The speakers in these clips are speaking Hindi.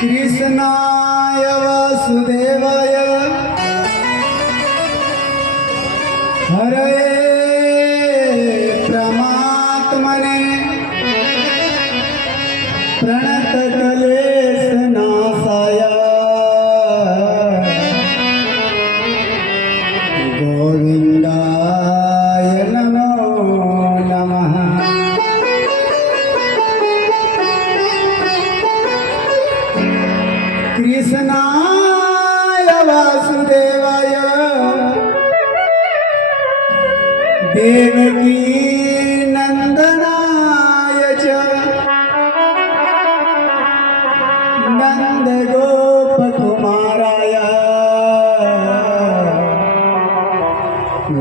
कृष्णाय वासुदेवाय हरे परमात्मने प्रणतक्लेशनाशाय गोविन्दाय नमो नमः। कृष्णाय वासुदेवाय देवकी नंदनाय च नंदगोपकुमाराय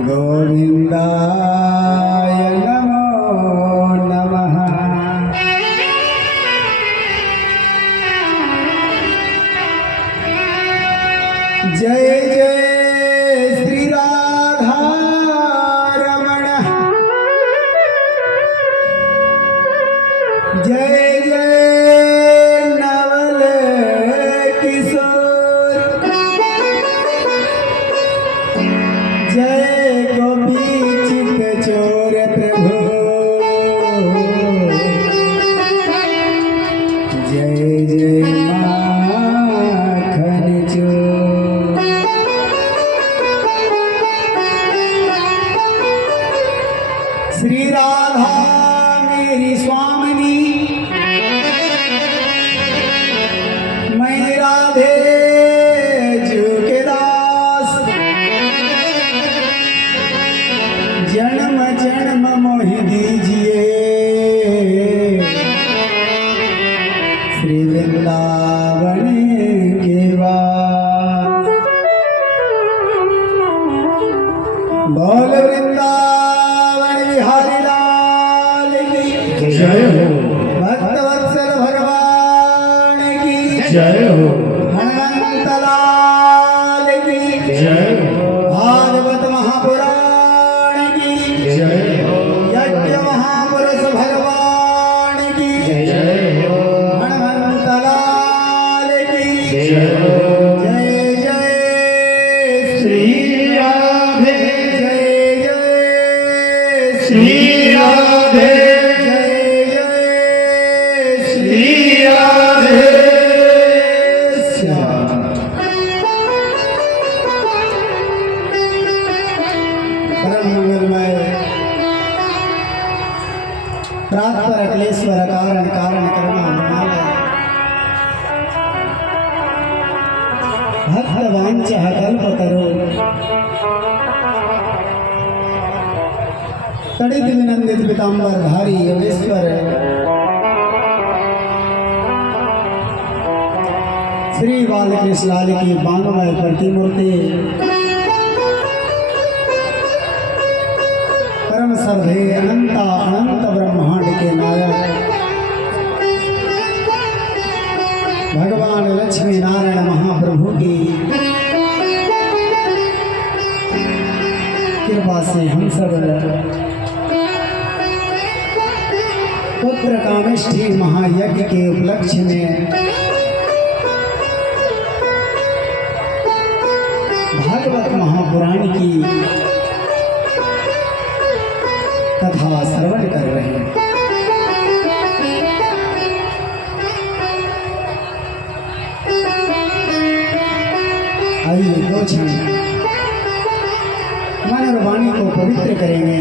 गोविन्दाय नमो नमः। जय जय श्री राधा रमण, जय जय नवल किशोर, जय गोपी चित चोर प्रभु, जय जय माखन चोर। श्री राधा मेरी स्वामिनी, मैं राधे जू के दास, जन्म जन्म मोहि दीजिए श्री वृंदावन के वास। बोल वृंदावन बिहारी लाल की जय हो, भक्तवत्सल भगवान की जय हो, हनुमंत लाल की जय हो, भागवत महापुराण की जय हो, यज्ञ महापुरुष भगवान की जय हो, हनुमंत लाल की जय हो। जय जय श्री राधे, जय जय श्री राधे, जय जय श्री राधे श्याम। परम मंगलमय प्रातपर अखिलेश्वर कारण कारण करुणा मृणालय भक्त वांछः कल्पतरो तड़ित विनंदित पीतांबर धारी योगेश्वर श्री बालकृष्ण लाल की बांगमय प्रतिमूर्ति परम सर्वे अनंता अनंत ब्रह्मांड के नायक भगवान लक्ष्मी नारायण महाप्रभु की कृपा से हम सब पुत्र कामेष्ठी महायज्ञ के उपलक्ष्य में भागवत महापुराण की कथा श्रवण कर रहे हैं। आइए दो क्षण मन और वाणी को पवित्र करेंगे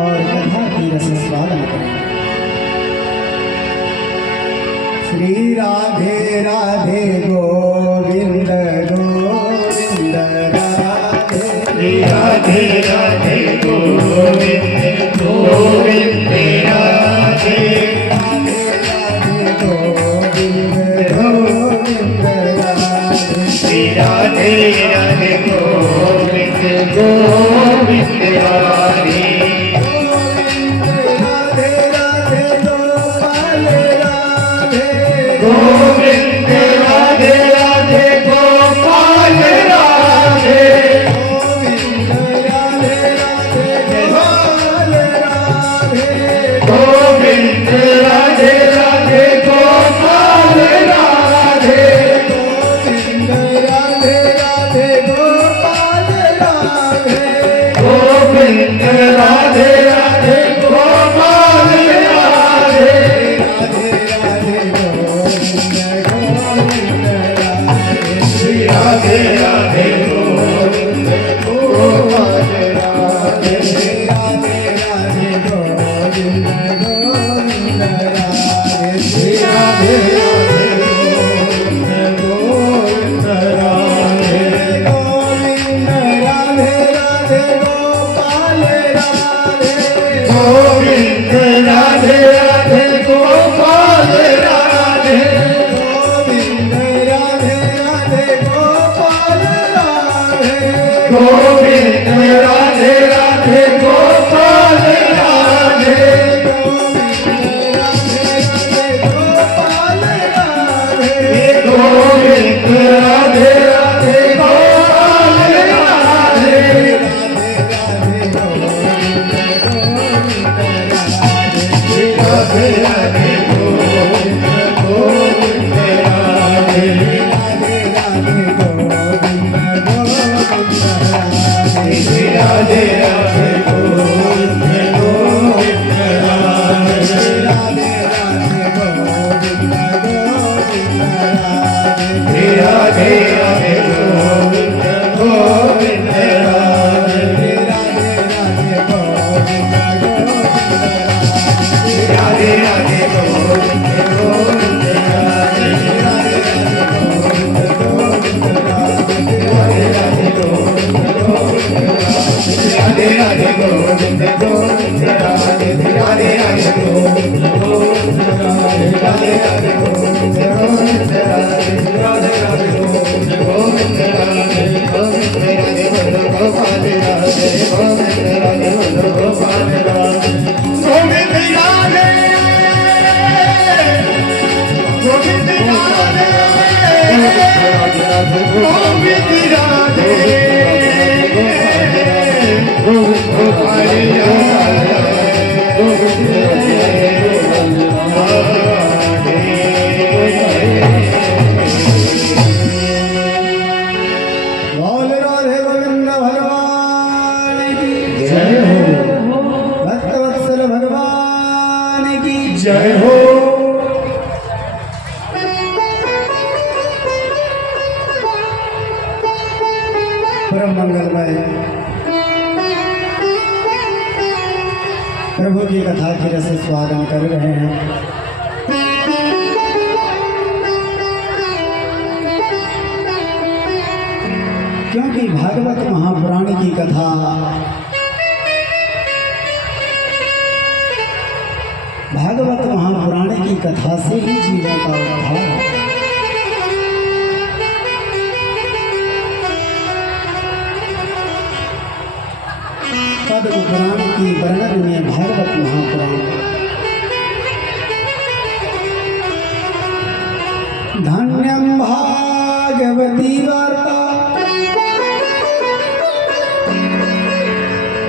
और कथा की रसस्वादन करेंगे। श्री राधे राधे गोविंद गोविंद राधे, श्री राधे राधे गोविंद गोविंद राधे, राधे राधे गोविंद गोविंद राधे, श्री राधे राधे गोविंद गोविंद राधे, राधे राधे गोपाल राधे, गोविंद राधे राधे गोपाल राधे, गोविंद राधे राधे गोपाल राधे, गोविंद राधे राधे गोपाल गोविंद राधे गोपाल राधे गोविंद राधे गोविंद राधे गोविंद राधे गोपाल बोल राधे गोविंद भगवान की जय हो भक्तवत्सल भगवान की जय हो परम मंगलमय प्रभु की कथा की रस स्वागत कर रहे हैं। क्योंकि भागवत महापुराण की कथा भागवत महापुराण की कथा से ही जीवन का उद्धार है। पद्म पुराण की वर्णन में भागवत महापुराण धन्यम भागवती वार्ता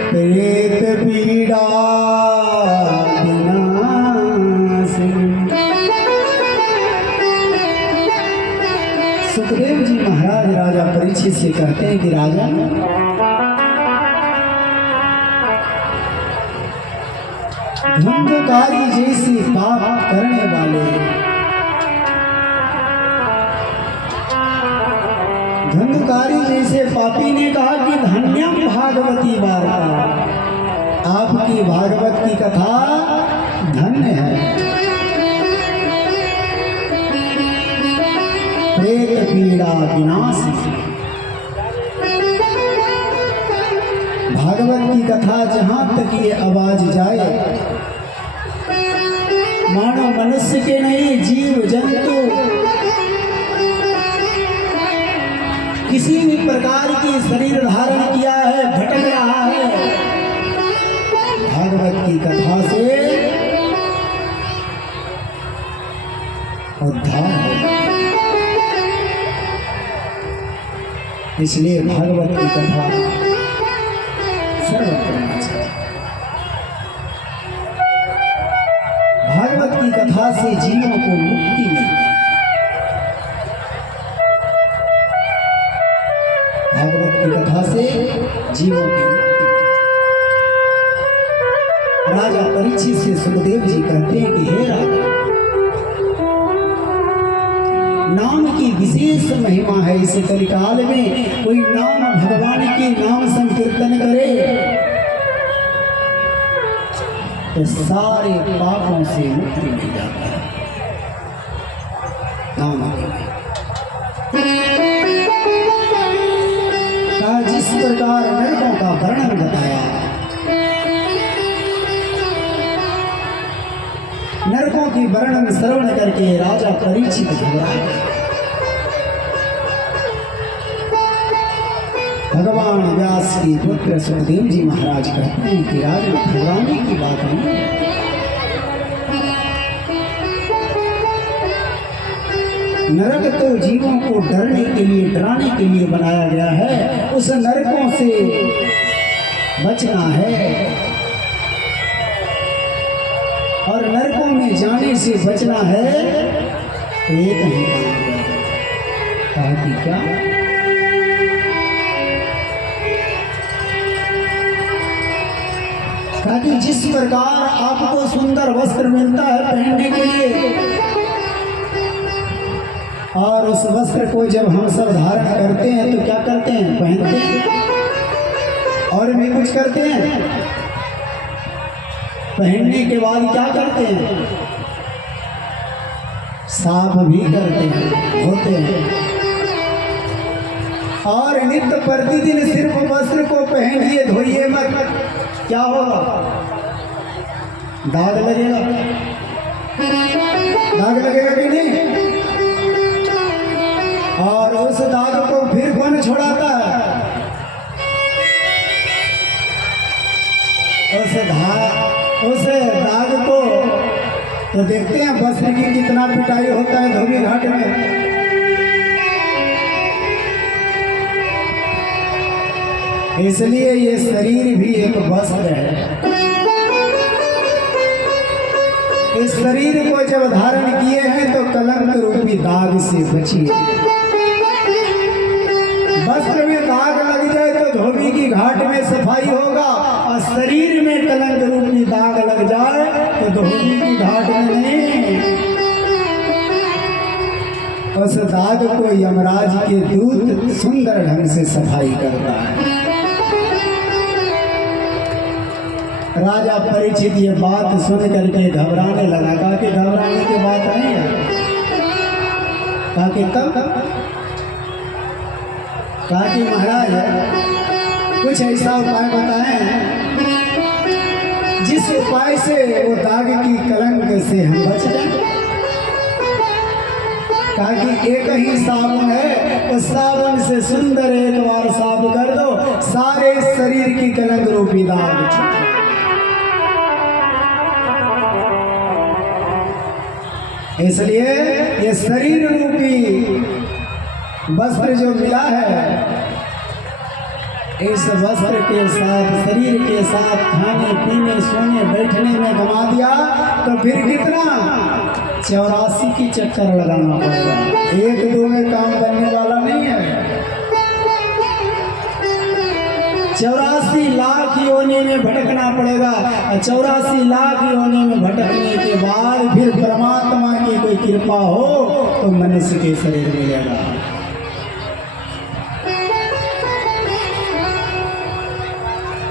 प्रेत पीड़ा विनाशिनी। सुखदेव जी महाराज राजा परीक्षित से कहते हैं कि राजा धुंधकारी जैसी पाप करने वाले धुंधकारी जैसे पापी ने कहा कि धन्यम भागवती वार्ता, आपकी भागवत की कथा धन्य है। प्रेत पीड़ा विनाश, भागवत की कथा जहाँ तक ये आवाज जाए, मानव मनुष्य के नहीं जीव जंतु किसी भी प्रकार की शरीर धारण किया है भटक रहा है, भागवत की कथा से उद्धार है। इसलिए भागवत की कथा सर्वत्र करना चाहिए। भागवत की कथा से जीवों को मुक्ति मिलती है। भागवत की कथा से जीवों की मुक्ति। राजा परीक्षित से सुखदेव जी कहते हैं कि हे राजा, नाम की विशेष महिमा है। इस कलिकाल में कोई नाम भगवान के नाम संकीर्तन करे तो सारे पापों से मुक्ति मिल जाता है। नाम का जिस प्रकार नरकों का वर्णन बताया, नरकों की वर्णन श्रवण करके राजा परीक्षित घबराए। भगवान व्यास की पुत्र सुखदेव जी महाराज कहते हैं कि राजा घबराने की बात नहीं है। नरक तो जीवों को डरने के लिए डराने के लिए बनाया गया है। उस नरकों से बचना है और नरकों में जाने से बचना है तो ये कहीं कहा कि क्या ताकि जिस प्रकार आपको सुंदर वस्त्र मिलता है पहनने के लिए, और उस वस्त्र को जब हम सब धारण करते हैं तो क्या करते हैं, पहनते हैं और भी कुछ करते हैं। पहनने के बाद क्या करते हैं, साफ भी करते हैं, धोते हैं। और नित्य प्रतिदिन सिर्फ वस्त्र को पहनिए, धोइए मत, क्या होगा, दाग लगेगा। दाग लगेगा कि नहीं? और उस दाग को फिर कौन छुड़ाता है? उस दाग को तो देखते हैं वस्त्र की कितना पिटाई होता है धोबी घाट में। इसलिए ये शरीर भी एक वस्त्र है। इस शरीर को जब धारण किए हैं तो कलंक रूपी दाग से बचिए। वस्त्र में दाग लग जाए तो धोबी की घाट में सफाई होगा, और शरीर में कलंक रूपी दाग लग जाए तो धोबी की घाट में नहीं। उस दाग को यमराज के दूत सुंदर ढंग से सफाई करता है। राजा परीक्षित ये बात सुन करके घबराने लगा। कहा कि घबराने की बात नहीं है। कहा कि तब कहा कि महाराज कुछ ऐसा उपाय बताएं जिस उपाय से वो दाग की कलंक से हम बच जाए। कहा कि एक ही साबुन है, उस साबुन से सुंदर एक बार साफ कर दो, सारे शरीर की कलंक रूपी दाग छूट। इसलिए ये शरीर रूपी वस्त्र जो मिला है, इस वस्त्र के साथ शरीर के साथ खाने पीने सोने बैठने में गमा दिया तो फिर कितना 84 की चक्कर लगाना पड़ेगा। एक दो में काम बनने वाला नहीं है। 84 लाख योनि में भटकना पड़ेगा। 84 लाख योनि में भटकने के बाद फिर परमात्मा की कोई कृपा हो तो मनुष्य के शरीर मिलेगा।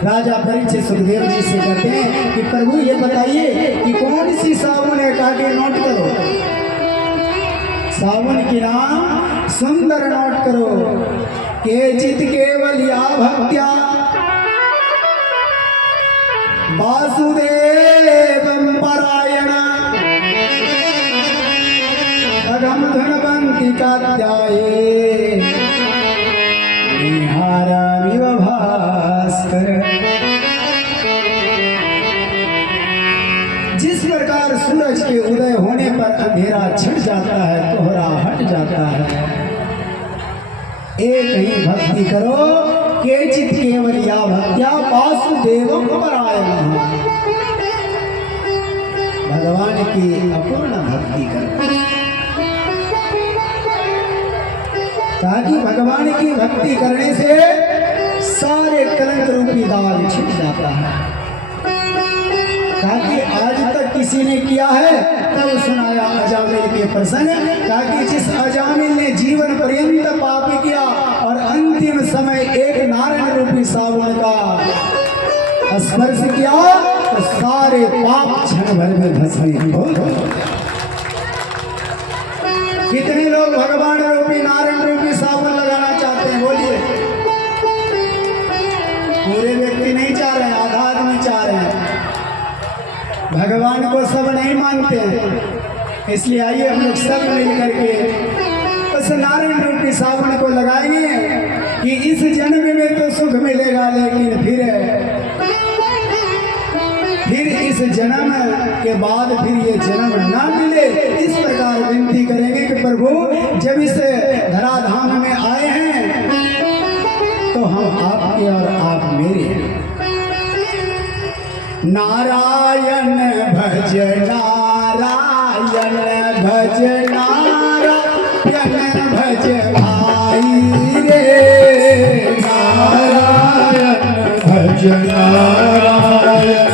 राजा परीक्षित सुखदेव जी से कहते हैं कि प्रभु ये बताइए कि कौन सी साबुन है। कहा कि नोट करो, साबुन की नाम सुंदर नोट करो। केचित केवल या भक्त्या वासुदेवं परायण अगम धनवंती कात्याये निहारमिव भास्कर। जिस प्रकार सूरज के उदय होने पर अंधेरा छिट जाता है, कोहरा हट जाता है, एक ही भक्ति करो। केचित केवल या भक्त्या वासुदेवं परायण, भगवान की अपूर्ण भक्ति करो। ताकि भगवान की भक्ति करने से सारे कलंक रूपी दाग छिप जाता है। ताकि आज तक किसी ने किया है तब सुनाया अजामिल के प्रसंग। ताकि जिस अजामिल ने जीवन पर्यंत पाप किया और अंतिम समय एक नारायण रूपी साबुन का स्पर्श किया तो सारे पाप क्षण भर में भस्मीभूत हो गए। कितने लोग भगवान रूपी नारायण रूपी साबुन लगाना चाहते हैं? बोलिए। पूरे व्यक्ति नहीं चाह रहे हैं, आधा आदमी चाह रहे हैं। भगवान को सब नहीं मानते हैं। इसलिए आइए हम लोग सब मिल करके उस नारायण रूपी साबुन को लगाएंगे कि इस जन्म में तो सुख मिलेगा, लेकिन फिर इस जन्म के बाद फिर ये जन्म ना मिले। इस प्रकार विनती करेंगे कि प्रभु जब इस धराधाम में आए हैं तो हम आपके और आप मेरे। नारायण भज नारायण भज नारायण भज भाई रे। नारायण भज नारायण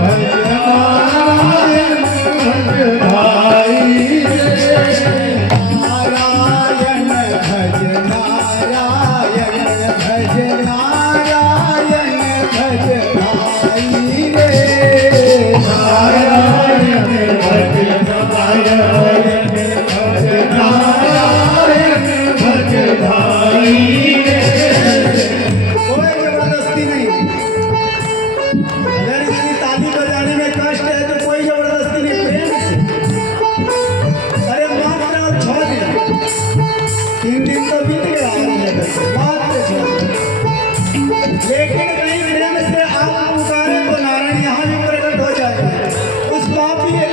भज नारायण भज भाई रे। नारायण भज नारायण भज नारायण भज भाई रे। नारायण भज नारायण भज नारायण भज भाई रे। कोई जबरदस्ती नहीं। अगर इसकी ताली बजा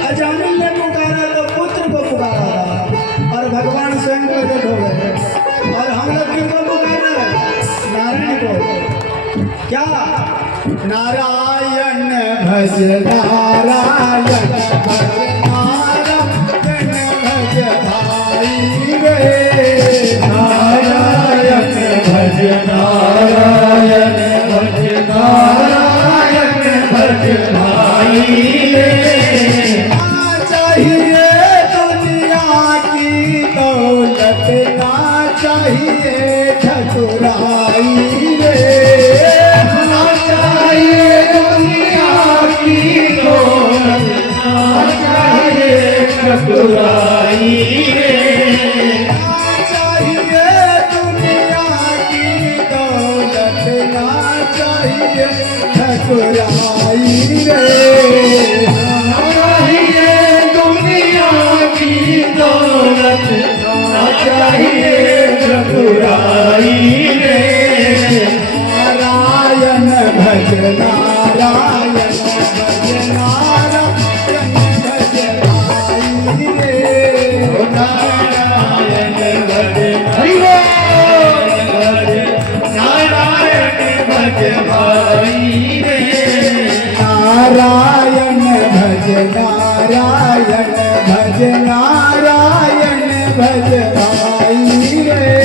अजामिल ने पुकारा तो पुत्र को पुकारा था और भगवान स्वयं प्रकट हो गए। और हम लोग किनको पुकार रहे हैं? नारायण को। क्या? नारायण भज नारायण भज नारायण भज भाई रे। नारायण भज नारायण भज नारायण भज भाई रे। ना चाहिए दुनिया की दौलत, ना चाहिए ठकुराई रे। ना चाहिए दुनिया की दौलत, ना चाहिए ठकुराई रे। ना चाहिए दुनिया की दौलत, ना चाहिए ठकुराई रे। चाहिए दुनिया की दौलत, ना चाहिए ठकुराई रे। नारायण भज नारायण भज नारायण भज भाई रे। नारायण भज हरि बोल, नारायण भज भाई रे। नारायण भज नारायण भज नारायण भज भाई रे।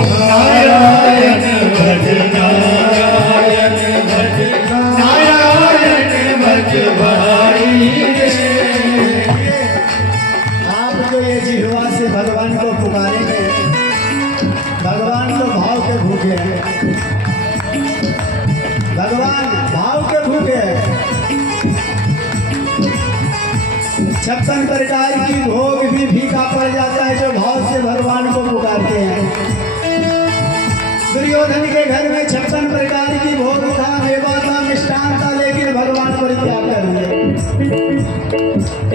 नारायण भज नारायण भज नारायण भज भाई रे। आप जो ये जिह्वा से भगवान को पुकारेंगे, भगवान तो भाव के भूखे हैं। भगवान भाव के भूखे हैं। 56 प्रकार की भोग भी फीका पड़ जाता है जो भाव से भगवान को पुकारते हैं। दुर्योधन के घर में 56 प्रकार की भोग था, मेवा था, मिष्ठान था, लेकिन भगवान को त्याग कर दिए।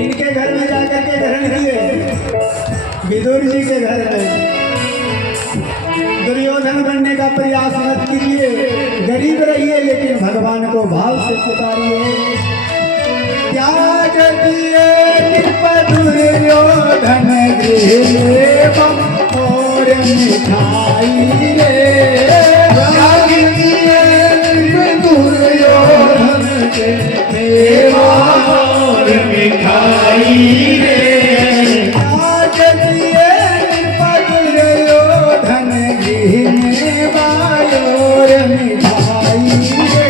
इनके घर में जाकर के ग्रहण किए, विदुर जी के घर में। दुर्योधन बनने का प्रयास मत कीजिए, गरीब रहिए लेकिन भगवान को भाव से पुकारिए। त्याग दिए कृप दुर्योधन गृह और मिठाई रे। त्याग दिए कृप दुर्योधन के मेवा और मिठाई रे। त्याग दिए कृप दुर्योधन गृह में और मिठाई रे।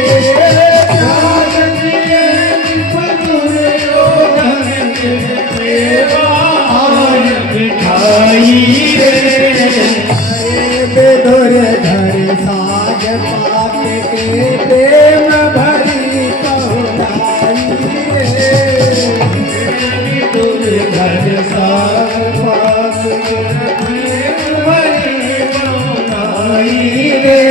त्याग दिए कृप दुर्योधन के मेवा और मिठाई रे। बेदुर घर साग पात के प्रेम भरी कहुलाई रे। घर साग पात भरी कहुलाई रे।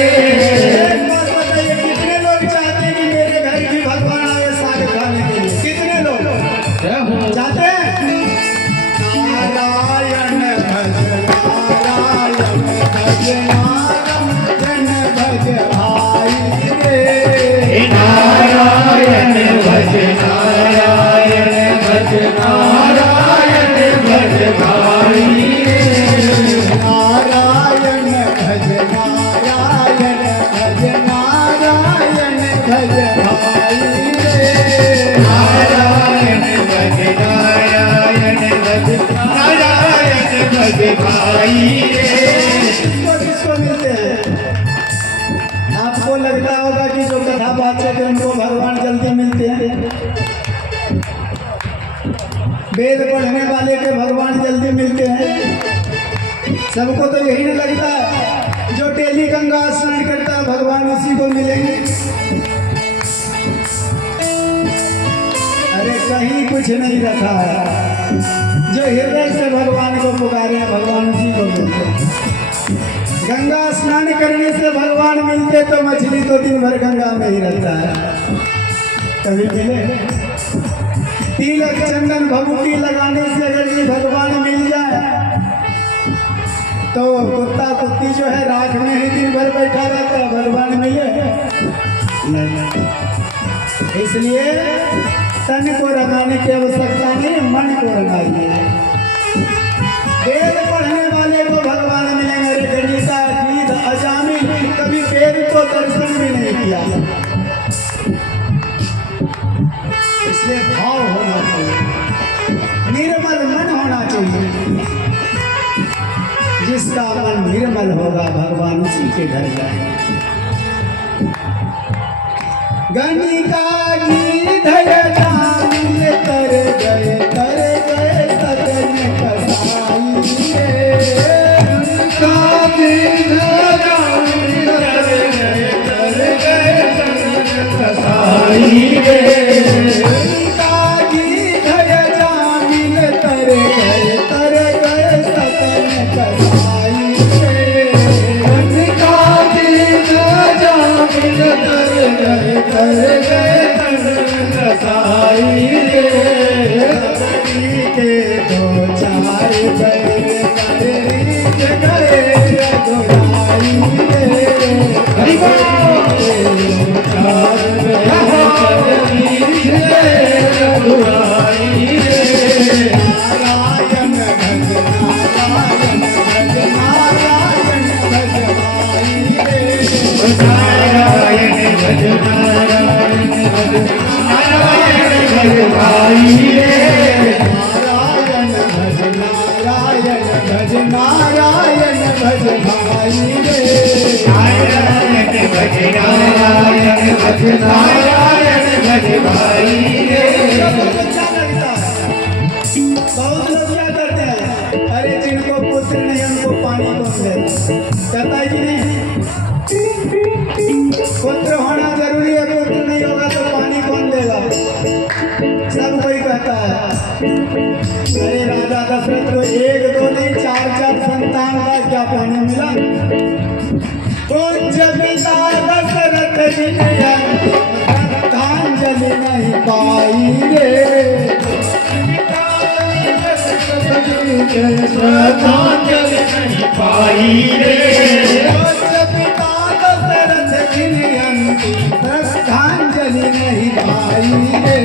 एक बात बताइए, कितने लोग चाहते हैं कि मेरे घर भी भगवान आए साग खाने के लिए? कितने लोग चाहते हैं? नारायण भज नारायण भज नारायण भज भाई रे। नारायण भज नारायण भज नारायण भज भाई रे। नारायण भज नारायण भज नारायण भज भाई रे। नारायण भज नारायण भज नारायण भज भाई रे। किसको मिलते हैं? आपको लगता होगा कि जो कथा वाचक हैं उनको भगवान जल्दी मिलते हैं। वेद पढ़ने वाले के भगवान जल्दी मिलते हैं। सबको तो यही नहीं लगता, जो डेली गंगा स्नान करता है भगवान उसी को मिलेंगे। अरे कहीं कुछ नहीं रखा है। जो हृदय से भगवान को पुकारे हैं भगवान उसी को मिलते हैं। गंगा स्नान करने से भगवान मिलते तो मछली तो दिन भर गंगा में ही रहता है, कभी मिले। तिलक चंदन भभूति लगाने से अगर ये भगवान मिल जाए तो कुत्ता कुत्ती जो है राख में ही दिन भर बैठा रहता है, भगवान मिले नहीं। इसलिए तन को रंगाने की आवश्यकता नहीं, मन को रंगाइए। वेद पढ़ने वाले को भगवान मिलेंगे। अरे गणिका गीत अजामिल कभी वेद को दर्शन भी नहीं किया। इसलिए भाव होना चाहिए, निर्मल मन होना चाहिए। जिसका मन निर्मल होगा भगवान उसी के घर जाएंगे। गणिका गीत अजामिल कर गए सदन कसाई रे। गणिका गीत अजामिल कर गए सदन कसाई रे। गणिका गीत अजामिल कर गए सदन कसाई रे। गणिका गीत अजामिल कर गए सदन कसाई रे। के दो चार गए गए रघुराई रे। हरि बोल। चार रघुराई रे। नारायण भज नारायण भज नारायण भज भाई रे। नारायण भज नारायण भज नारायण भज भाई रे। नारायण भज नारायण भज नारायण भज भाई रे। नारायण भज नारायण भज नारायण भज भाई रे। बहुत अच्छा लगता है। बहुत लोग क्या करते हैं, अरे जिनको पुत्र नहीं उनको पानी कौन दे, कहता है कि नहीं पुत्र होना जरूरी है, पुत्र नहीं होगा तो पानी कौन देगा। सब कोई कहता है। अरे राजा दशरथ को एक दो नहीं चार चार संतान का क्या पानी मिला। पूज्य पिता दशरथ जी ने श्रद्धांजलि नहीं पाई रे। श्रद्धांजलि नहीं पाई रे। पूज्य पिता दशरथ जी ने अंतिम श्रद्धांजलि नहीं पाई रे।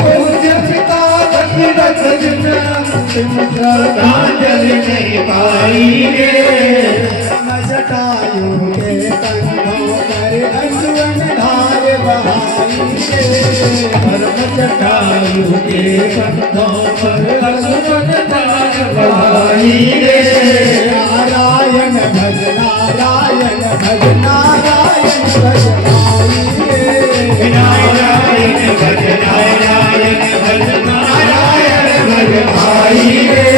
पूज्य पिता दशरथ जी ने अंतिम श्रद्धांजलि नहीं पाई रे। जटायु के कंधों पर अंजुअन धार बहाई रे। धर्म जटायु के कंधों पर अंजुअन धार बहाई रे। नारायण भज नारायण भज नारायण भज भाई रे। नारायण भज नारायण भज नारायण भज भाई रे।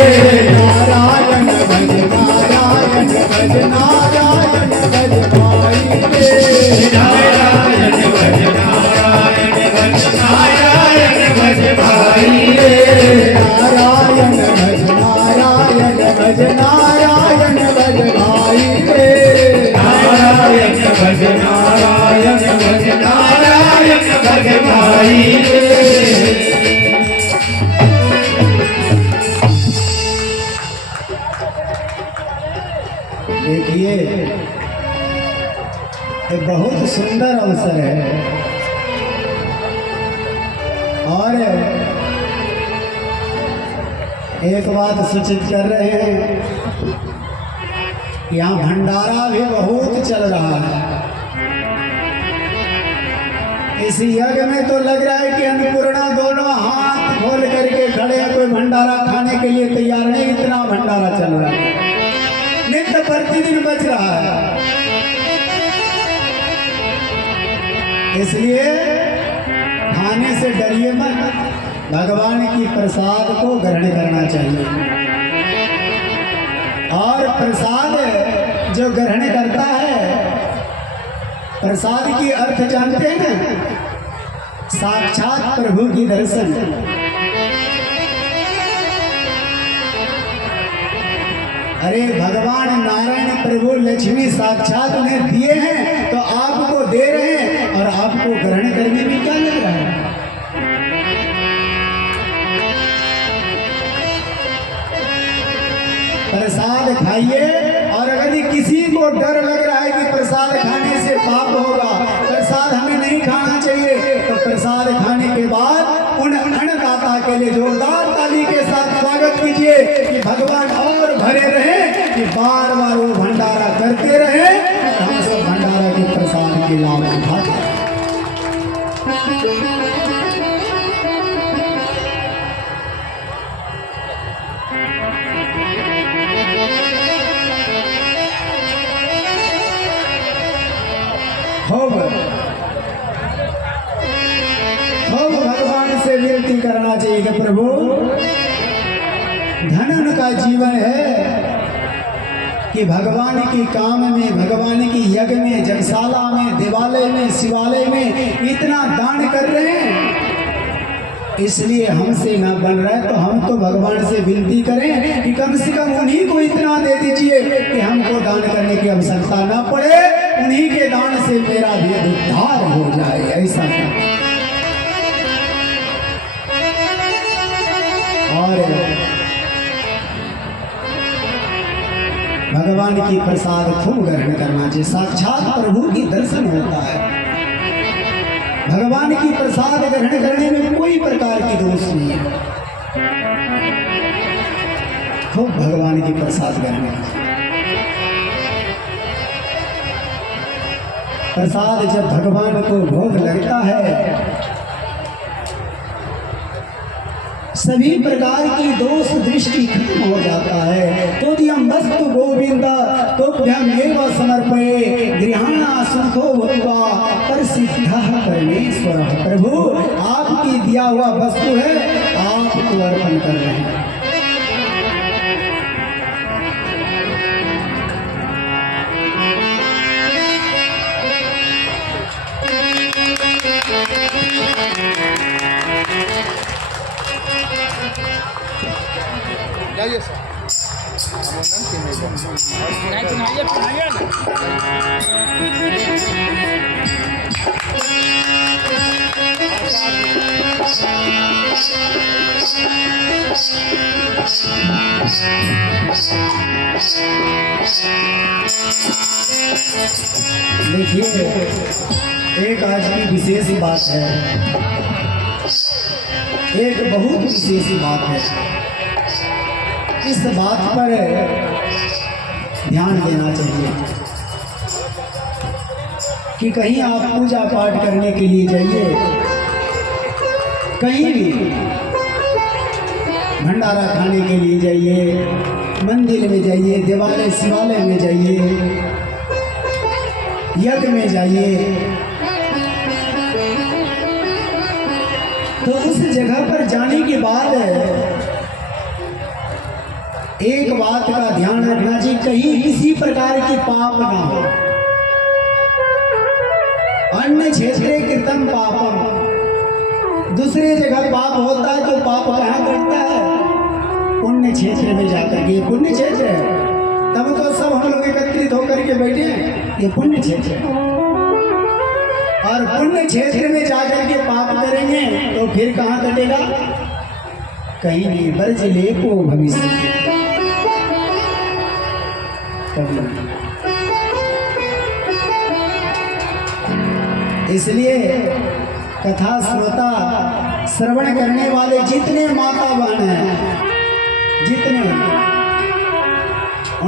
नारायण भज नारायण भज नारायण भज भाई रे। नारायण भज नारायण भज नारायण भज भाई रे। नारायण भज नारायण भज नारायण भज भाई रे। नारायण भज नारायण भज नारायण भज भाई रे। देखिए ये बहुत सुंदर अवसर है। और एक बात सूचित कर रहे हैं, यहाँ भंडारा भी बहुत चल रहा है। इस यज्ञ में तो लग रहा है कि अन्नपूर्णा दोनों हाथ खोल करके खड़े हैं, कोई भंडारा खाने के लिए तैयार नहीं, इतना भंडारा चल रहा है, नित्य प्रतिदिन बच रहा है। इसलिए खाने से डरिए मत, भगवान की प्रसाद को ग्रहण करना चाहिए। और प्रसाद जो ग्रहण करता है, प्रसाद की अर्थ जानते हैं ना, साक्षात प्रभु की दर्शन। अरे भगवान नारायण प्रभु लक्ष्मी साक्षात उन्हें दिए हैं तो आपको दे रहे हैं, और आपको ग्रहण करने में क्या लग रहा है। प्रसाद खाइए, और अगर किसी को डर लग रहा है कि प्रसाद खाने से पाप होगा, प्रसाद हमें नहीं खाना चाहिए, तो प्रसाद खाने के बाद उन अन्नदाता के लिए जोरदार ताली के साथ स्वागत कीजिए कि भगवान और भरे रहे, कि बार बार वो भंडारा करते रहे और हम सब भंडारा के प्रसाद के लाभ उठाते रहे। खूब भगवान से विनती करना चाहिए कि प्रभु धन उनका जीवन है कि भगवान के काम में, भगवान की यज्ञ में, जगशाला में, देवालय में, शिवालय में इतना दान कर रहे हैं, इसलिए हमसे ना बन रहा है तो हम तो भगवान से विनती करें कि कम से कम उन्हीं को इतना दे दीजिए कि हमको दान करने की आवश्यकता ना पड़े, उन्हीं के दान से मेरा भी उद्धार हो जाए। ऐसा क्या और भगवान की प्रसाद खूब ग्रहण करना चाहिए। साक्षात प्रभु की दर्शन होता है। भगवान की प्रसाद ग्रहण करने में कोई प्रकार की दोष नहीं है। खूब भगवान की प्रसाद ग्रहण कीजिए। प्रसाद जब भगवान को भोग लगता है, सभी प्रकार की दोष दृष्टि खत्म हो जाता है। तो दियम वस्तु गोविंद तुभ्यमेव समर्पये गृहाणा सुखो भोगा प्रसिद्धः परमेश्वरः। प्रभु आपकी दिया हुआ वस्तु है, आपको अर्पण कर रहे हैं। Yes, sir. देखिए, एक आज की विशेष बात है, एक बहुत विशेष बात है। इस बात पर ध्यान देना चाहिए कि कहीं आप पूजा पाठ करने के लिए जाइए, कहीं भी भंडारा खाने के लिए जाइए, मंदिर में जाइए, देवालय शिवालय में जाइए, यज्ञ में जाइए, तो उस जगह पर जाने के बाद एक बात का ध्यान रखना चाहिए, कहीं किसी प्रकार की पाप ना हो। अन्य क्षेत्रे कृतम पापम, दूसरे जगह पाप होता है तो पाप कहाँ करता है? पुण्य क्षेत्र में जाकर के। पुण्य क्षेत्र है, तब तो सब हम लोग एकत्रित होकर के बैठे हैं, ये पुण्य क्षेत्र है। और पुण्य क्षेत्र में जाकर के पाप करेंगे तो फिर कहाँ कटेगा? कहीं नहीं, बर्ज लेको भविष्य। इसलिए कथा श्रोता श्रवण करने वाले जितने माता बहन हैं, जितने,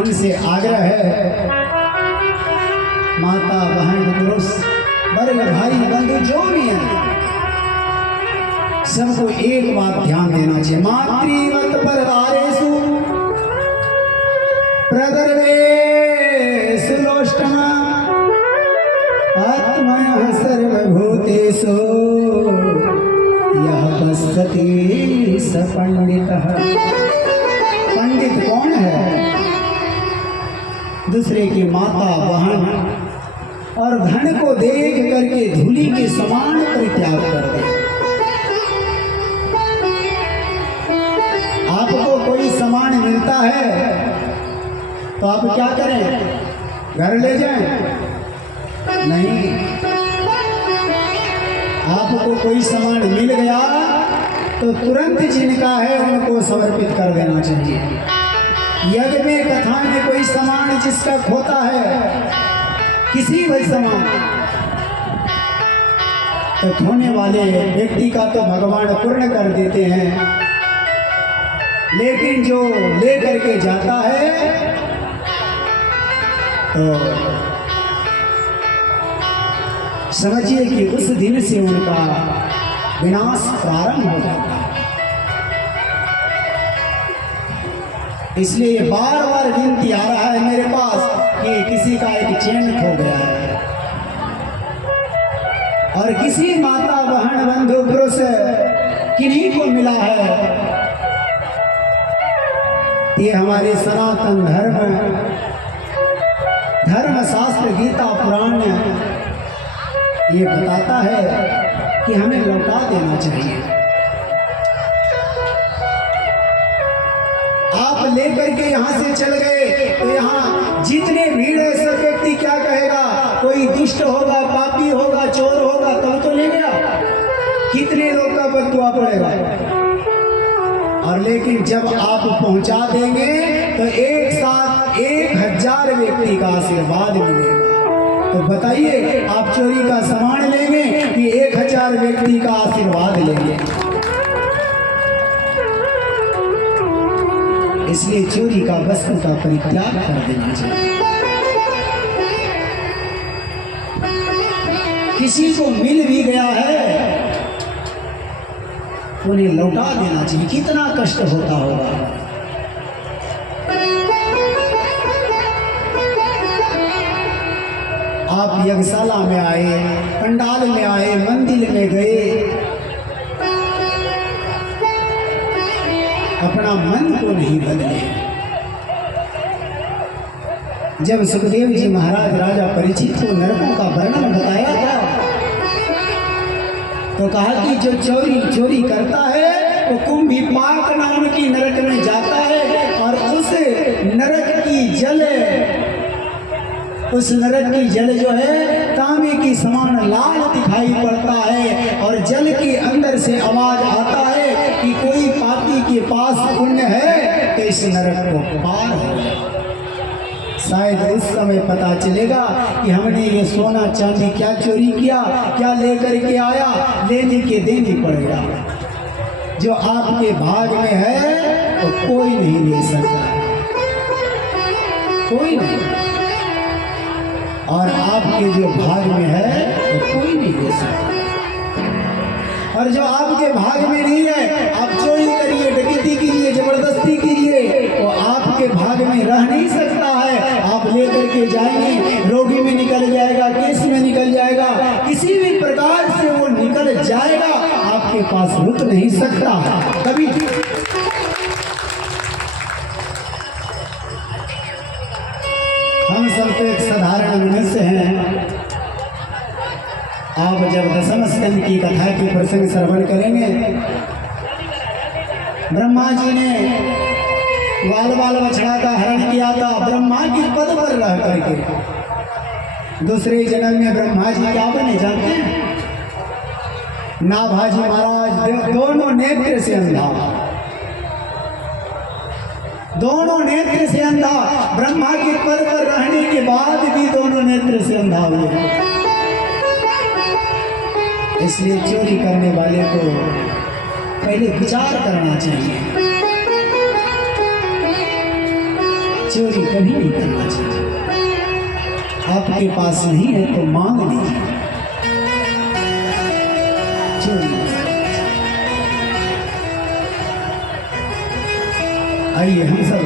उनसे आग्रह है, माता बहन पुरुष वर्ग भाई बंधु जो भी हैं, सबको एक बात ध्यान देना चाहिए। मातृवत परदारेषु प्रदर्वेषु लोष्टमा आत्मनः सर्वभूतेषु यः पश्यति स पंडितः। पंडित कौन है? दूसरे की माता बहन और धन को देख करके धूलि के समान परित्याग कर दे। आपको कोई सामान मिलता है तो आप क्या करें? घर ले जाएं? नहीं, आपको कोई सामान मिल गया तो तुरंत जिनका है उनको समर्पित कर देना चाहिए। यज्ञ में कथा में कोई सामान जिसका खोता है, किसी भी सामान, तो खोने वाले व्यक्ति का तो भगवान पूर्ण कर देते हैं, लेकिन जो लेकर के जाता है तो समझिए कि उस दिन से उनका विनाश प्रारंभ हो जाता है। इसलिए बार बार विनती आ रहा है मेरे पास कि किसी का एक चैन खो गया है और किसी माता बहन बंधु पुरुष किन्हीं को मिला है। ये हमारे सनातन धर्म शास्त्र गीता पुराण ये बताता है कि हमें लौटा देना चाहिए। आप लेकर के यहाँ से चल गए तो यहाँ जितने भीड़ है सब व्यक्ति क्या कहेगा, कोई दुष्ट होगा, पापी होगा, चोर होगा, तब तो ले गया। कितने लोग का बददुआ पड़ेगा। और लेकिन जब आप पहुंचा देंगे तो एक साथ 1000 व्यक्ति का आशीर्वाद मिलेगा। तो बताइए आप चोरी का सामान लेंगे कि 1000 व्यक्ति का आशीर्वाद लेंगे। इसलिए चोरी का वस्तु का परित्याग कर देना चाहिए। किसी को मिल भी गया है उन्हें लौटा देना चाहिए। कितना कष्ट होता होगा। आप यज्ञशाला में आए, पंडाल में आए, मंदिर में गए, अपना मन को नहीं बदले। जब सुखदेव जी महाराज राजा परीक्षित को नरकों का वर्णन बताया था तो कहा कि जो चोरी करता है वो कुंभिपाक नाम की नरक में जाता है और उस नरक की जल जो है तांबे की समान लाल दिखाई पड़ता है और जल के अंदर से आवाज आता है कि कोई पापी के पास पुण्य है तो इस नरक को पार हो। शायद उस समय पता चलेगा कि हमने ये सोना चांदी क्या चोरी किया, क्या लेकर के आया, लेने के देनी पड़ेगा। जो आपके भाग में है तो कोई नहीं ले सकता, कोई नहीं। और आपके जो भाग में है तो कोई नहीं ले सकता। और जो आपके भाग में नहीं है, आप चोरी करिए, डकैती कीजिए, जबरदस्ती कीजिए, तो आपके भाग में रह नहीं सकता है। आप लेकर के जाएंगे, रोगी में निकल जाएगा, केस में निकल जाएगा, किसी भी प्रकार से वो निकल जाएगा, आपके पास रुक नहीं सकता कभी। हम सब तो एक साधारण मनुष्य हैं। आप जब दशम स्कंद की कथा की प्रसंग श्रवण करेंगे, ब्रह्मा जी ने बाल बछड़ा का हरण किया था ब्रह्मा के पद पर रह करके। दूसरे जन्म में ब्रह्मा जी क्या बने जानते हैं? नाभाजी महाराज दोनों नेत्र से अंधा, दोनों नेत्र से अंधा, ब्रह्मा के पद पर रहने के बाद भी दोनों नेत्र से अंधा हुए। इसलिए चोरी करने वाले को पहले विचार करना चाहिए। चोरी कभी नहीं करना चाहिए। आपके पास नहीं है तो मांग लीजिए, चोरी नहीं करना चाहिए। आइए हम सब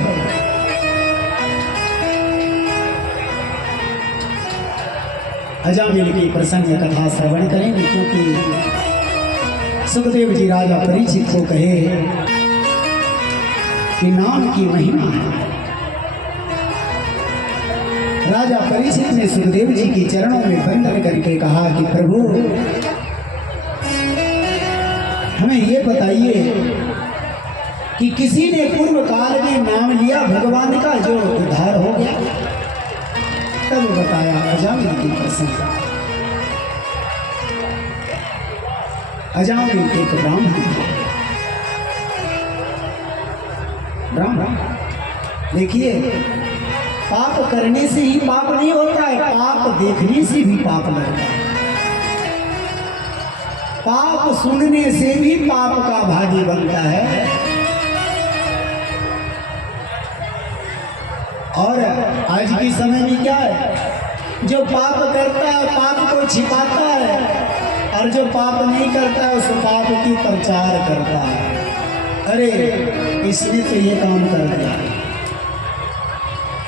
अजामिल की प्रसंग कथा श्रवण करेंगे, क्योंकि सुखदेव जी राजा परीक्षित को कहे कि नाम की महिमा है। राजा परीक्षित ने सुखदेव जी के चरणों में वंदन करके कहा कि प्रभु हमें ये बताइए कि किसी ने पूर्व काल में नाम लिया भगवान का जो उद्धार हो गया। तब बताया अजामिल की प्रसंग। अजामिल एक ब्राह्मण। देखिए, पाप करने से ही पाप नहीं होता है, पाप देखने से भी पाप लगता है। पाप सुनने से भी पाप का भागी बनता है। और आज के समय में क्या है, जो पाप करता है पाप को छिपाता है, और जो पाप नहीं करता है उस पाप की प्रचार करता है। अरे इसने तो ये काम कर दिया।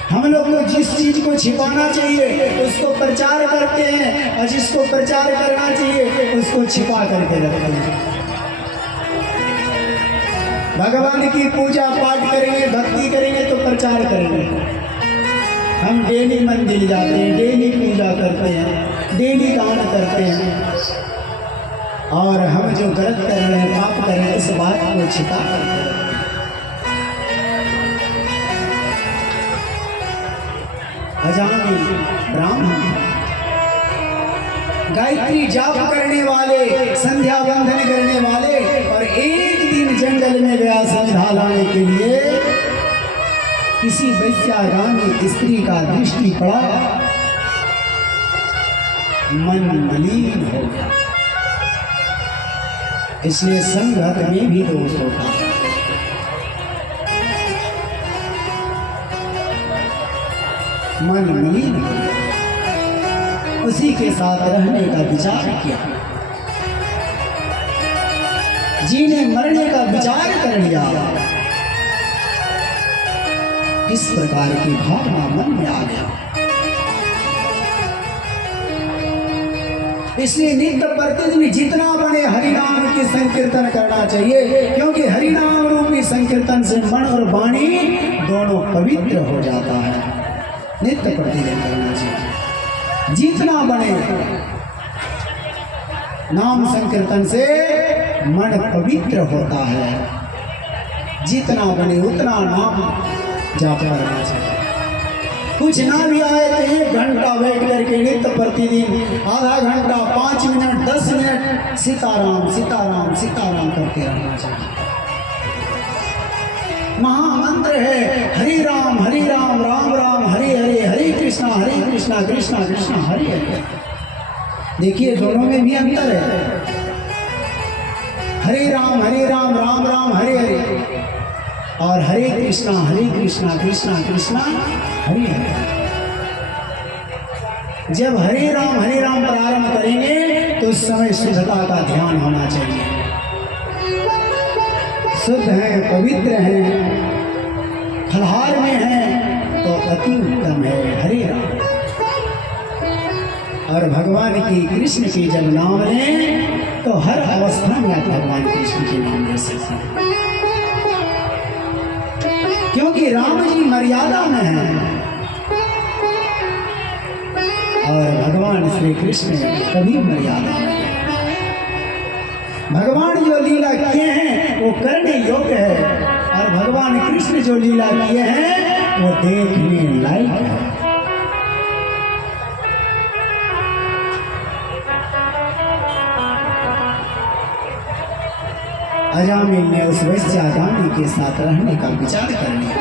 हम लोग को जिस चीज को छिपाना चाहिए उसको प्रचार करते हैं, और जिसको प्रचार करना चाहिए उसको छिपा करके रखते हैं। भगवान की पूजा पाठ करेंगे, भक्ति करेंगे तो प्रचार करेंगे। हम डेली मंदिर जाते हैं, डेली पूजा करते हैं, डेली दान करते हैं, और हम जो गलत कर रहे हैं, पाप कर रहे हैं, इस बात को छिपा करते हैं। अजामिल ब्राह्मण गायत्री जाप करने वाले, संध्या बंधन करने वाले, और एक दिन जंगल में गया संध्या लाने के लिए। किसी वैश्यागामी स्त्री का दृष्टि पड़ा, मन मलिन हो गया। इसलिए संगत में भी दोष होता है। मन मलिन हो गया, उसी के साथ रहने का विचार किया, जीने मरने का विचार कर लिया। इस प्रकार की भावना मन में आ गया। इसलिए नित्य प्रतिदिन जितना बड़े हरिनाम की संकीर्तन करना चाहिए, क्योंकि हरिनाम रूपी संकीर्तन से मन और वाणी दोनों पवित्र हो जाता है। नित्य प्रतिदिन करना चाहिए, जितना बड़े नाम संकीर्तन से मन पवित्र होता है। जितना बने उतना नाम जाप करना चाहिए। कुछ ना भी आए तो 1 घंटा बैठ करके नित्य प्रतिदिन आधा घंटा, 5 मिनट, 10 मिनट सीताराम सीताराम सीताराम करते रहना चाहिए। महामंत्र है हरि राम राम राम हरे हरे, हरे कृष्णा कृष्णा कृष्णा हरे हरे। देखिए दोनों में भी अंतर है। हरे राम राम राम हरे हरे, और हरे कृष्णा कृष्णा कृष्णा हरे हरे। जब हरे राम प्रारंभ करेंगे तो उस समय शुद्धता का ध्यान होना चाहिए। शुद्ध है, पवित्र है, फलहार में है तो अति उत्तम है हरे राम। और भगवान की कृष्ण की जब नाम लें तो हर अवस्था में आप भगवान कृष्ण के नाम ले सकते हैं, क्योंकि राम जी मर्यादा में हैं और भगवान श्री कृष्ण कभी मर्यादा में। भगवान जो लीला किए हैं वो करने योग्य है, और भगवान कृष्ण जो लीला किए हैं वो देखने लायक है। अजामिल ने उस वैश्यागामी के साथ रहने का विचार कर लिया।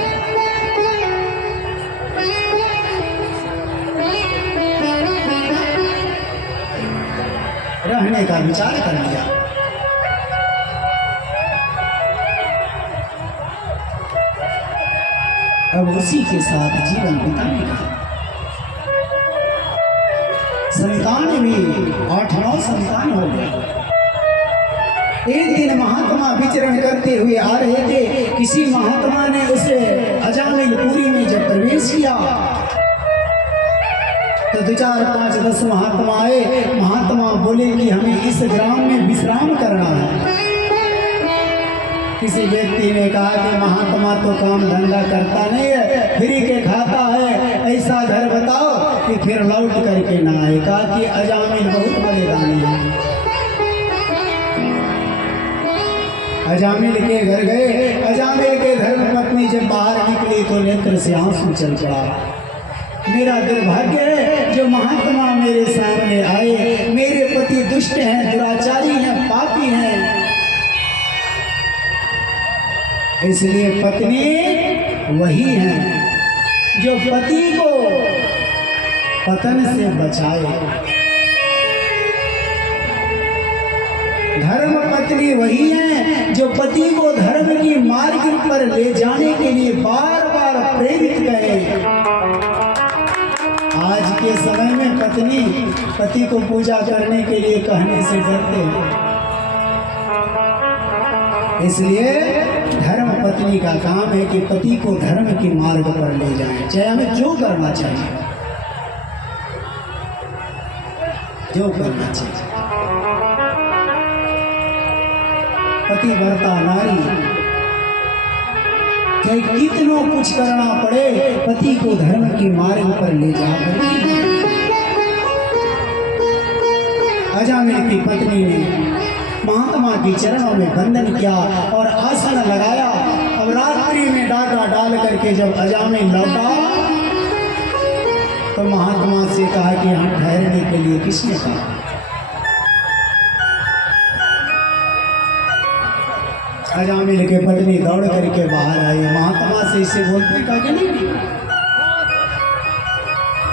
रहने का विचार कर लिया। अब उसी के साथ जीवन बिताने का। संतान भी 8-9 संतान हो गए। एक दिन महात्मा विचरण करते हुए आ रहे थे। किसी महात्मा ने उसे अजामिलपुरी में जब प्रवेश किया तो 2, 4, 5, 10 महात्मा आए। महात्मा बोले कि हमें इस ग्राम में विश्राम करना है। किसी व्यक्ति ने कहा कि महात्मा तो काम धंधा करता नहीं है, फ्री के खाता है, ऐसा घर बताओ कि फिर लौट करके ना आए। कहा कि अजामिल बहुत बड़े दानी हैं। अजामिल के घर गए। अजामिल के धर्मपत्नी जब बाहर निकली तो नेत्र से आंसू चल पड़ा। मेरा दुर्भाग्य है जो महात्मा मेरे सामने आए, मेरे पति दुष्ट हैं, दुराचारी हैं, पापी हैं। इसलिए पत्नी वही है जो पति को पतन से बचाए। धर्म पत्नी वही है जो पति को धर्म की मार्ग पर ले जाने के लिए बार बार प्रेरित करे। आज के समय में पत्नी पति को पूजा करने के लिए कहने से डरते हैं, इसलिए धर्म पत्नी का काम है कि पति को धर्म के मार्ग पर ले जाए, चाहे हमें जो करना चाहिए, जो करना चाहिए। पतिव्रता नारी चाहे कितनों कुछ करना पड़े, पति को धर्म के मार्ग पर ले जाकर। अजामिल की पत्नी ने महात्मा के चरणों में वंदन किया और आसन लगाया। अब रात्रि में डाका डाल करके जब अजामिल लौटा तो महात्मा से कहा कि यहाँ ठहरने के लिए किसने कहा? अजामिल के पत्नी दौड़ करके बाहर आई, महात्मा से इसे बोलते कहा कि नहीं,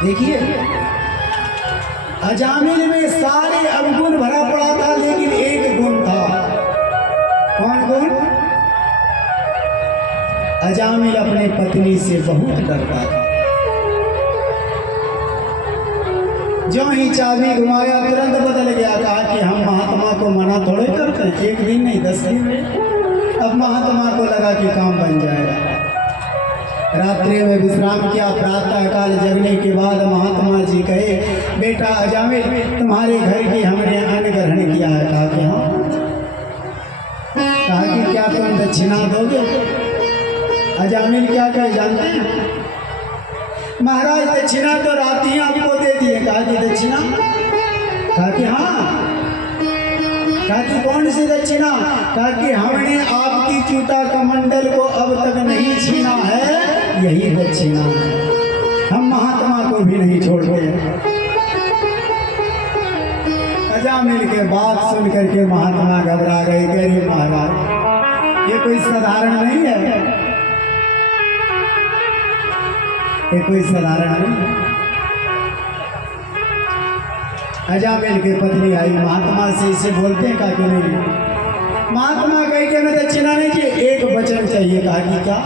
देखिए अजामिल में सारे अवगुण भरा पड़ा था, लेकिन एक गुण था। कौन गुण? अजामिल अपने पत्नी से बहुत डरता था। जो ही चाबी घुमाया तुरंत बदल गया। कहा कि हम महात्मा को मना थोड़े करते हैं, एक दिन नहीं 10 दिन में। अब महात्मा को लगा कि काम बन जाएगा। रात्रि में विश्राम किया। प्रातः काल जगने के बाद महात्मा जी कहे, बेटा अजामिल, तुम्हारे घर की हमने अन्न ग्रहण किया है। कहा कि हाँ। कहा कि क्या तुम दक्षिणा दोगे? अजामिल क्या कहे जानते हैं? महाराज दक्षिणा तो रात ही आपको दे दिए। कहा कि दक्षिणा? कहा कि हाँ। कहा कि कौन सी दक्षिणा? कहा कि हमने आपकी जूता कमंडल को अब तक नहीं छीना है, यही दक्षिणा है। हम महात्मा को भी नहीं छोड़ते। अजामिल के बात सुन करके महात्मा घबरा गए। कह रहे महाराज ये कोई साधारण नहीं है, ये कोई साधारण नहीं। अजामिल के पत्नी आई, महात्मा से इसे बोलते हैं। कहा कि नहीं। महात्मा कही कि मैं दक्षिणा नहीं चाहिए, एक वचन चाहिए। कहा कि क्या?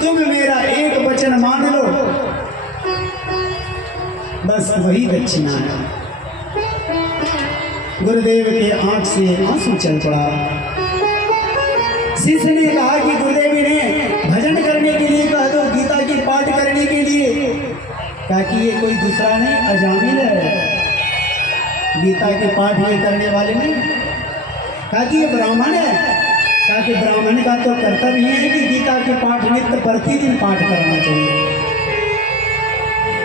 तुम मेरा एक वचन मान लो, बस वही दक्षिणा है। गुरुदेव के आंख से आंसू चल पड़ा। शिष्य ने कहा कि गुरुदेव ने भजन करने के लिए कह दो, गीता की पाठ करने के लिए। कहा कि ये कोई दूसरा नहीं, अजामिल है, गीता के पाठ ये करने वाले नहीं। कहा कि ये ब्राह्मण है। कहा कि ब्राह्मण का तो कर्तव्य है कि गीता के पाठ नित्य प्रतिदिन पाठ करना चाहिए।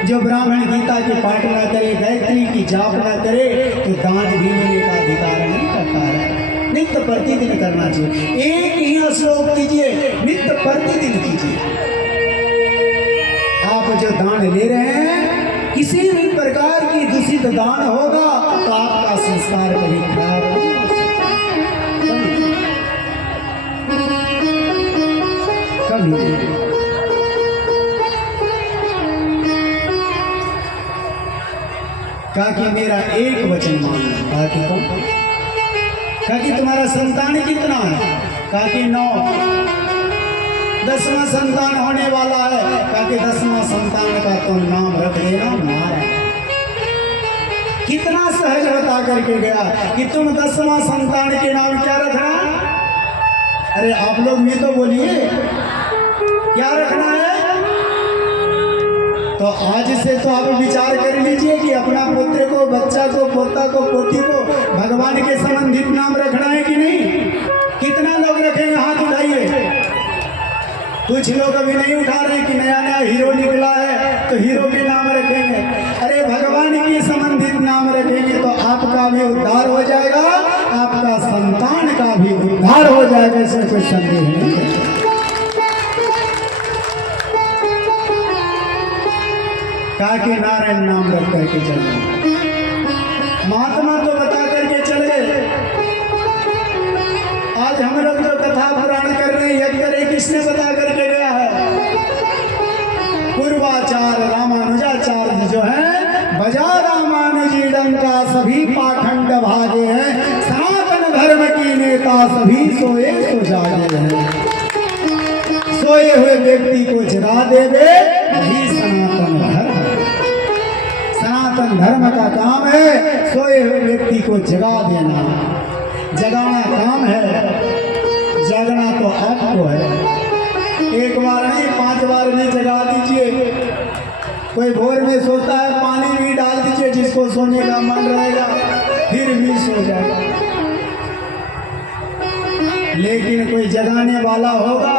जो ब्राह्मण गीता के पाठ ना करे, गायत्री की जाप ना करे, तो दान भी लेने का अधिकार नहीं करता है। नित्य प्रतिदिन करना चाहिए। एक ही श्लोक कीजिए, नित्य प्रतिदिन कीजिए। आप जो दान ले रहे हैं, किसी भी प्रकार की दूषित दान होगा तो आपका संस्कार कभी खराब नहीं हो सकता, कभी नहीं। कहा कि मेरा एक वचन मानना। कहा कि कौन? कहा कि तुम्हारा संतान कितना है? कहा कि 9। 10वां संतान होने वाला है। कहा कि 10वां संतान का तुम नाम रख देना नारायण। कितना सहज बता करके गया कि तुम 10वां संतान के नाम क्या रखना? अरे आप लोग में तो बोलिए क्या रखना है? तो आज से तो आप विचार कर लीजिए कि अपना पुत्र को, बच्चा को, पोता को, पोती को भगवान के संबंधित नाम रखना है कि नहीं? कितना लोग रखेंगे? हाथ उठाइए। कुछ लोग अभी नहीं उठा रहे कि नया नया हीरो निकला है तो हीरो के नाम रखेंगे। अरे भगवान के संबंधित नाम रखेंगे तो आपका भी उद्धार हो जाएगा, आपका संतान का भी उद्धार हो जाएगा, इसमें कोई संदेह नहीं है। कहा कि नारायण नाम रख करके चलना। महात्मा तो बता करके चल गए। आज हम लोग जो कथा पुराण कर रहे हैं, यज्ञ कर रहे, किसने बता करके गया है? पूर्वाचार्य रामानुजाचार्य जो है, बजा रामानुजी डंका सभी पाखंड भागे हैं, जागे हैं। सोए हुए व्यक्ति को जगा देवे यही सनातन धर्म है। सनातन धर्म का काम है सोए हुए व्यक्ति को जगा देना, जगाना काम है। जागना तो आपको है, एक बार नहीं 5 बार भी जगा दीजिए। कोई भोर में सोता है पानी भी डाल दीजिए, जिसको सोने का मन रहेगा फिर भी सो जाएगा। लेकिन कोई जगाने वाला होगा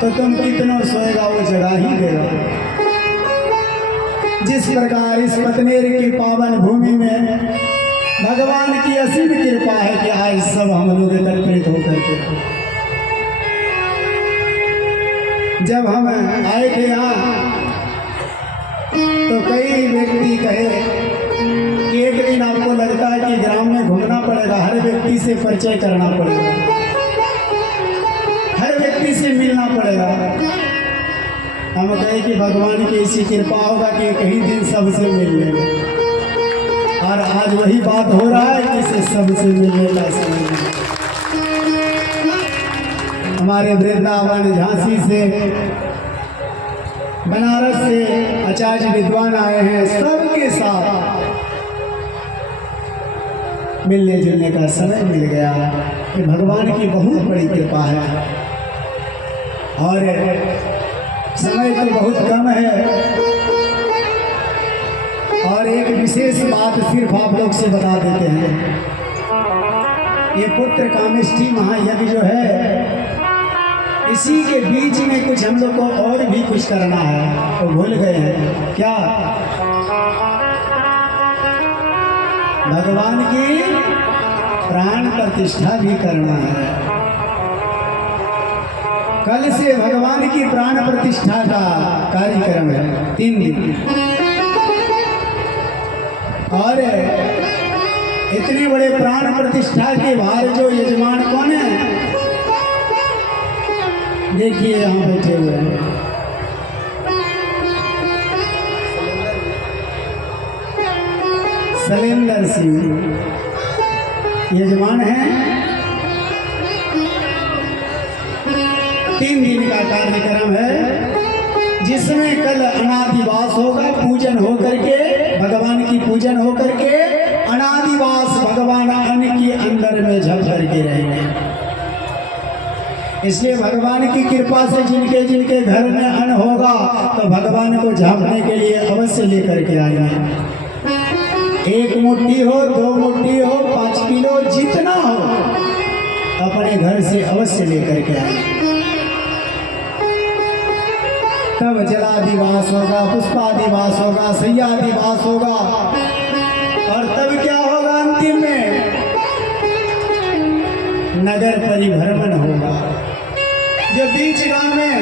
तो तुम कितनों सोएगा वो जगा ही देगा। जिस प्रकार इस पतनेर की पावन भूमि में भगवान की असीम कृपा है कि आज सब हम लोग एकत्रित होकर के जब हम आए थे यहाँ तो कई व्यक्ति कहे कि एक दिन आपको लगता है कि ग्राम में घूमना पड़ेगा, हर व्यक्ति से परिचय करना पड़ेगा, हर व्यक्ति से मिलना पड़ेगा। हम कहे कि भगवान की ऐसी कृपा होगा कि कहीं दिन सबसे मिल लेंगे, और आज वही बात हो रहा है कि इसे सबसे मिलने का समय। हमारे वृंदावन झांसी से बनारस से आचार्य विद्वान आए हैं, सबके साथ मिलने जुलने का समय मिल गया। ये भगवान की बहुत बड़ी कृपा है और समय तो बहुत कम है। और एक विशेष बात सिर्फ आप लोग से बता देते हैं, ये पुत्र कामेष्टि महायज्ञ जो है इसी के बीच में कुछ हम लोग को और भी कुछ करना है, तो भूल गए हैं क्या? भगवान की प्राण प्रतिष्ठा भी करना है। कल से भगवान की प्राण प्रतिष्ठा का कार्यक्रम है 3 दिन। और इतने बड़े प्राण प्रतिष्ठा के भार जो यजमान कौन है? देखिए यहाँ बैठे हुए हैं, शैलेंद्र सिंह यजमान हैं। 3 दिन का कार्यक्रम है जिसमें कल अनादिवास होगा, पूजन हो करके भगवान की पूजन हो करके अनादिवास भगवान अन्न के अंदर में झप करके रहेंगे। इसलिए भगवान की कृपा से जिनके जिनके घर में अन्न होगा तो भगवान को झांकने के लिए अवश्य लेकर के आएंगे। 1 मुट्ठी हो, 2 मुट्ठी हो, 5 किलो जितना हो अपने घर से अवश्य लेकर के आएंगे। तब जलादिवास होगा, पुष्पादिवास होगा, सैयादिवास होगा, और तब क्या होगा? अंतिम में नगर परिभ्रमण होगा। जो बीच गांव में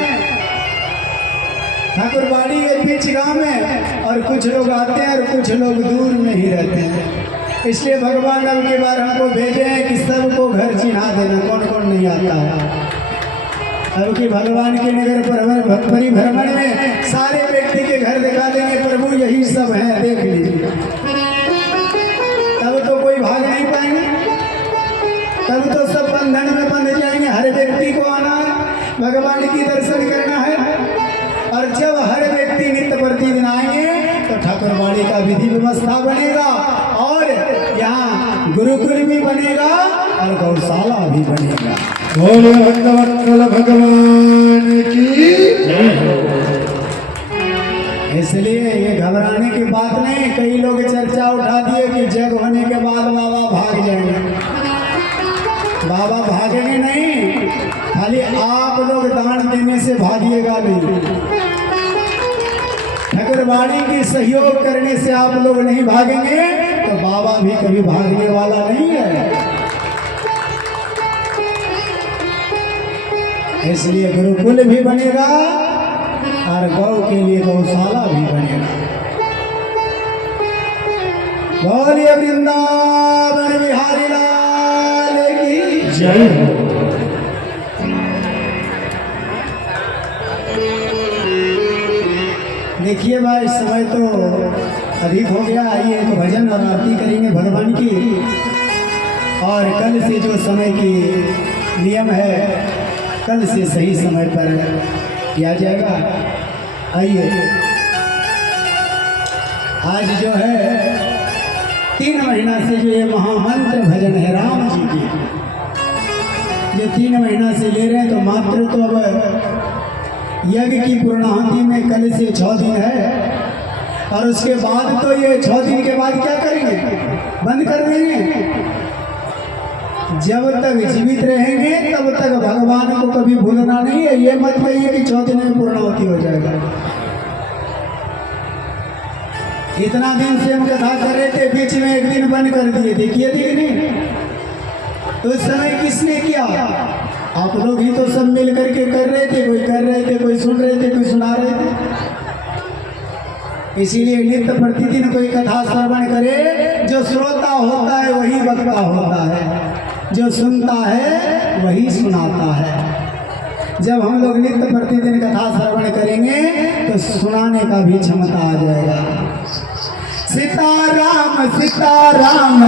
ठाकुरबाड़ी के बीच गांव में, और कुछ लोग आते हैं और कुछ लोग दूर में ही रहते हैं। इसलिए भगवान अब की बार हमको भेजे हैं कि सबको घर चिन्हा देना, कौन कौन नहीं आता है। अब की भगवान के नगर परिभ्रमण में सारे व्यक्ति के घर दिखा देंगे, प्रभु यही सब है, देख लीजिए। तब तो कोई भाग नहीं पाएंगे, तब तो सब बंधन में बंध जाएंगे। हर व्यक्ति को आना भगवान की दर्शन करना है। और जब हर व्यक्ति नित्य प्रतिदिन आएंगे तो ठाकुरबाड़ी का विधि व्यवस्था बनेगा, और यहाँ गुरुकुल भी बनेगा और गौशाला भी बनेगा। बोले भगवत्सल भगवान की। इसलिए ये घबराने की बात नहीं। कई लोग चर्चा उठा दिए कि जग होने के बाद बाबा भाग जाएंगे। बाबा भागेंगे नहीं, खाली आप लोग दान देने से भागिएगा नहीं। ठाकुरबाड़ी की सहयोग करने से आप लोग नहीं भागेंगे तो बाबा भी कभी भागने वाला नहीं है। इसलिए गुरुकुल भी बनेगा और गौ के लिए गौशाला भी बनेगा। बोलिए वृंदावन बिहारी लाल की जय हो। देखिए भाई, समय तो अधिक हो गया। आइए एक भजन और आरती करेंगे भगवान की। और कल से जो समय की नियम है कल से सही समय पर किया जाएगा। आइए, आज जो है 3 महीना से जो ये महामंत्र भजन है राम जी की, ये 3 महीना से ले रहे हैं, तो मात्र तो अब यज्ञ की पूर्णाहुति में कल से 6 दिन है, और उसके बाद तो ये 6 दिन के बाद क्या करेंगे, बंद कर देंगे। जब तक जीवित रहेंगे तब तक भगवान को कभी भूलना नहीं है। ये मत कहिए कि 6 दिन में पूर्णाहुति हो जाएगा। इतना दिन से हम कथा कर रहे थे, बीच में एक दिन बंद कर दिए थे, किए थे कि नहीं? तो उस समय किसने किया? आप लोग ही तो सब मिल करके कर रहे थे, कोई कर रहे थे, कोई सुन रहे थे, कोई सुना रहे थे। इसीलिए नित्य प्रतिदिन कोई कथा श्रवण करे, जो श्रोता होता है वही वक्ता होता है, जो सुनता है वही सुनाता है। जब हम लोग नित्य प्रतिदिन कथा श्रवण करेंगे तो सुनाने का भी क्षमता आ जाएगा। सीताराम सीताराम